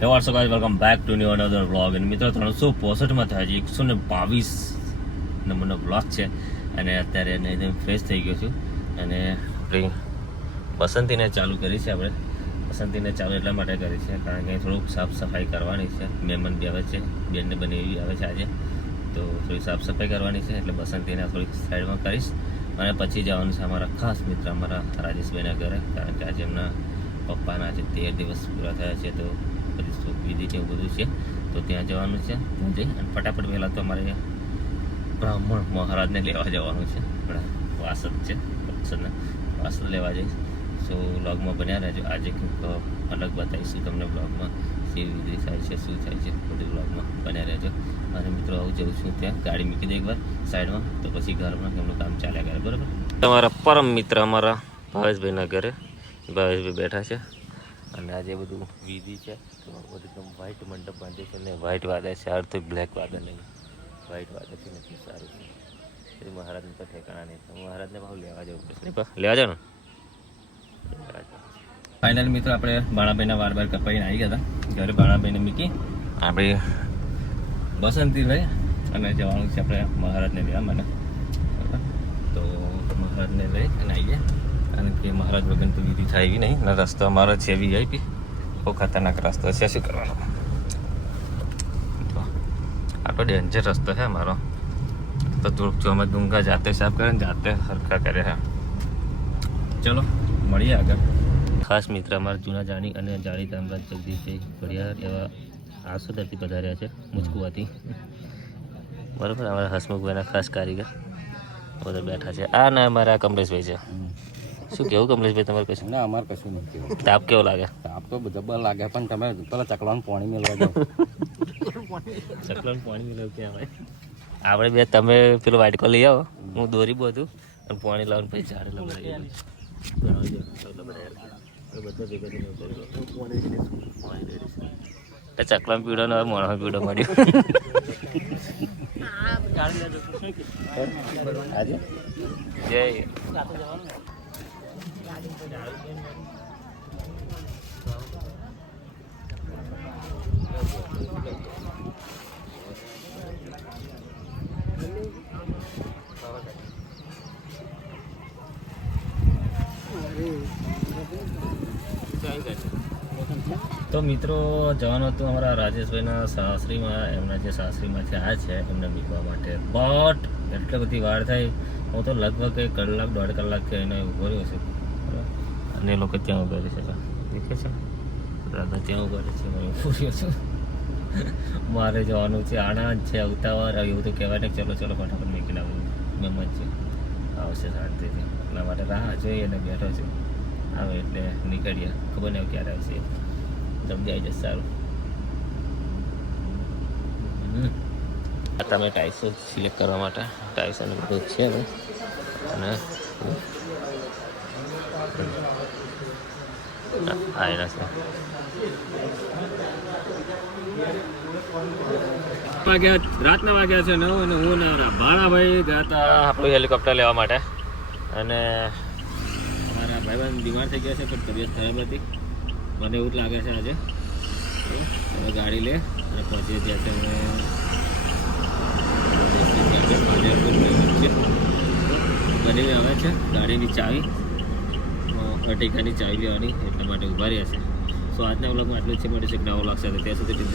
So guys welcome back to new another vlog. અને મિત્રો 365માં થાય છે 122 નંબરનો વ્લોગ છે. અને અત્યારે એકદમ ફ્રેશ થઈ ગયો છું અને આપણી બસંતીને ચાલુ કરી છે. આપણે બસંતીને ચાલુ એટલા માટે કરી છે કારણ કે થોડુંક સાફ સફાઈ કરવાની છે. મહેમાન બી આવે છે, બેનને બને એવી આવે છે આજે, તો થોડી સાફ સફાઈ કરવાની છે. એટલે બસંતીને થોડીક સાઈડમાં કરીશ અને પછી જવાનું છે અમારા ખાસ મિત્ર અમારા રાજેશભાઈના ઘરે, કારણ કે આજે એમના પપ્પાના આજે 13 દિવસ પૂરા થયા છે. તો બધી વિધિ છે એવું બધું છે, તો ત્યાં જવાનું છે. ત્યાં જઈ અને ફટાફટ પહેલાં તો અમારે બ્રાહ્મણ મહારાજને લેવા જવાનું છે. વાસદ છે, વાસદ લેવા જઈશ. સો વ્લોગમાં બન્યા રહેજો. આજે કંઈક અલગ બતાવીશું તમને વ્લોગમાં, શી વિધિ થાય છે, શું થાય છે, બધું વ્લોગમાં બન્યા રહેજો. અને મિત્રો આવું જઉં છું, ત્યાં ગાડી મૂકી દે એકવાર સાઈડમાં, તો પછી ઘરમાં એમનું કામ ચાલ્યા કરે. બરાબર. તમારા પરમ મિત્ર અમારા ભાવેશભાઈના ઘરે ભાવેશભાઈ બેઠા છે અને આજે બધું વિધિ છે. તો બધું વ્હાઈટ મંડપ બાંધે છે ને વ્હાઈટ વાદળ છે. હાર તો બ્લેક વાદળ નહીં, વ્હાઈટ વાદળ છે નથી સારું છે. એટલે મહારાજને તો ઠેકાણા નહીં, તો મહારાજને ભાવ લેવા જવું પડશે નહીં, લેવા જાવ ને. ફાઇનલ મિત્રો આપણે બાણાભાઈના વાર કપાઈને આવી ગયા હતા ઘરે. બાણાભાઈને મૂકી આપણે બસંતી લઈ અને જવાનું છે આપણે મહારાજને લેવા મને. તો મહારાજને લઈ અને આવી ગયા, કારણ કે મહારાજ વગર તો વિધિ થાય એવી નહીં. અને રસ્તો અમારો છે વીઆઈપી, બહુ ખતરનાક રસ્તો છે. શું કરવાનો, આટલો ડેન્જર રસ્તો છે અમારો. તો થોડુંક ચોમાં ડુંગા જાતે સાફ કરે ને જાતે સરખા કરે છે. ચલો મળીએ આગળ. ખાસ મિત્ર અમારા જૂના જાણી અને જાણીતા અમારા જગદીશભાઈ ઘડિયાળ એવા આસોદરથી પધાર્યા છે, મુજકુવાથી. બરાબર. અમારા હસમુખભાઈના ખાસ કારીગર બધા બેઠા છે. આ ના અમારા કમલેશભાઈ છે. શું કેવું કમલેશભાઈ તમારે કશું? ના, અમારે કશું નથી. તાપ કેવો લાગે? તાપ તો જબર લાગે, પણ તમે પેલા ચકલાનું પાણી મેળવા દો. ચકલાનું પાણી મેળવ ક્યાં હોય? આપણે બે તમે પેલું વાટકો લઈ આવો, હું દોરી બધું અને પાણી લાવવાનું પછી ઝાડે લગાડી ચકલાનો પીડો ને મોણો પીડો મળ્યો. જય તો મિત્રો જવાનું હતું અમારા રાજેશભાઈના સાસરીમાં. એમના જે સાસરીમાંથી આવ્યા છે એમને મીકવા માટે, બટ એટલી બધી વાર થઈ. હું તો લગભગ 1 કલાક 1.5 કલાક એને ઊભો રહ્યો છું. અને એ લોકો ત્યાં ઊભા રહે છે, દેખે છે દાદા ત્યાં ઊભા રહે છે, હું ઊભો રહ્યો છું. મારે જવાનું છે, આણંદ છે, ઉતાવળ એવું તો કહેવાય ને. ચલો ચલો ફટાફટ મૂકીને આવું, મહેમાન છે આવશે શાંતિથી, એટલા માટે રાહ જોઈએ અને બેઠો છે. આવે એટલે નીકળીએ, ખબર નહીં ક્યારે આવશે, જલ્દી આવી જશે. સારું. તમે ટાઈસો સિલેક્ટ કરવા માટે ટાઈસ અને બધું છે ને. અને આવેલા છે રાતના વાગ્યા છે 9 અને હું ના ભાણાભાઈ ગયા હતા આપણું હેલિકોપ્ટર લેવા માટે. અને અમારા ભાઈબંધ બીમાર થઈ ગયા છે, પણ તબિયત ખરાબ હતી. મને એવું જ લાગે છે આજે. હવે ગાડી લે અને પહોંચીએ ત્યાં છે બની આવે છે ગાડીની ચાવી, અર્ટિગાની ચાવી લેવાની, એટલા માટે ઊભા રહ્યા છે. સો આજના વ્લોગમાં આટલું જ છે. મળીશું એક નવો વ્લોગ સાથે. ત્યાં સુધી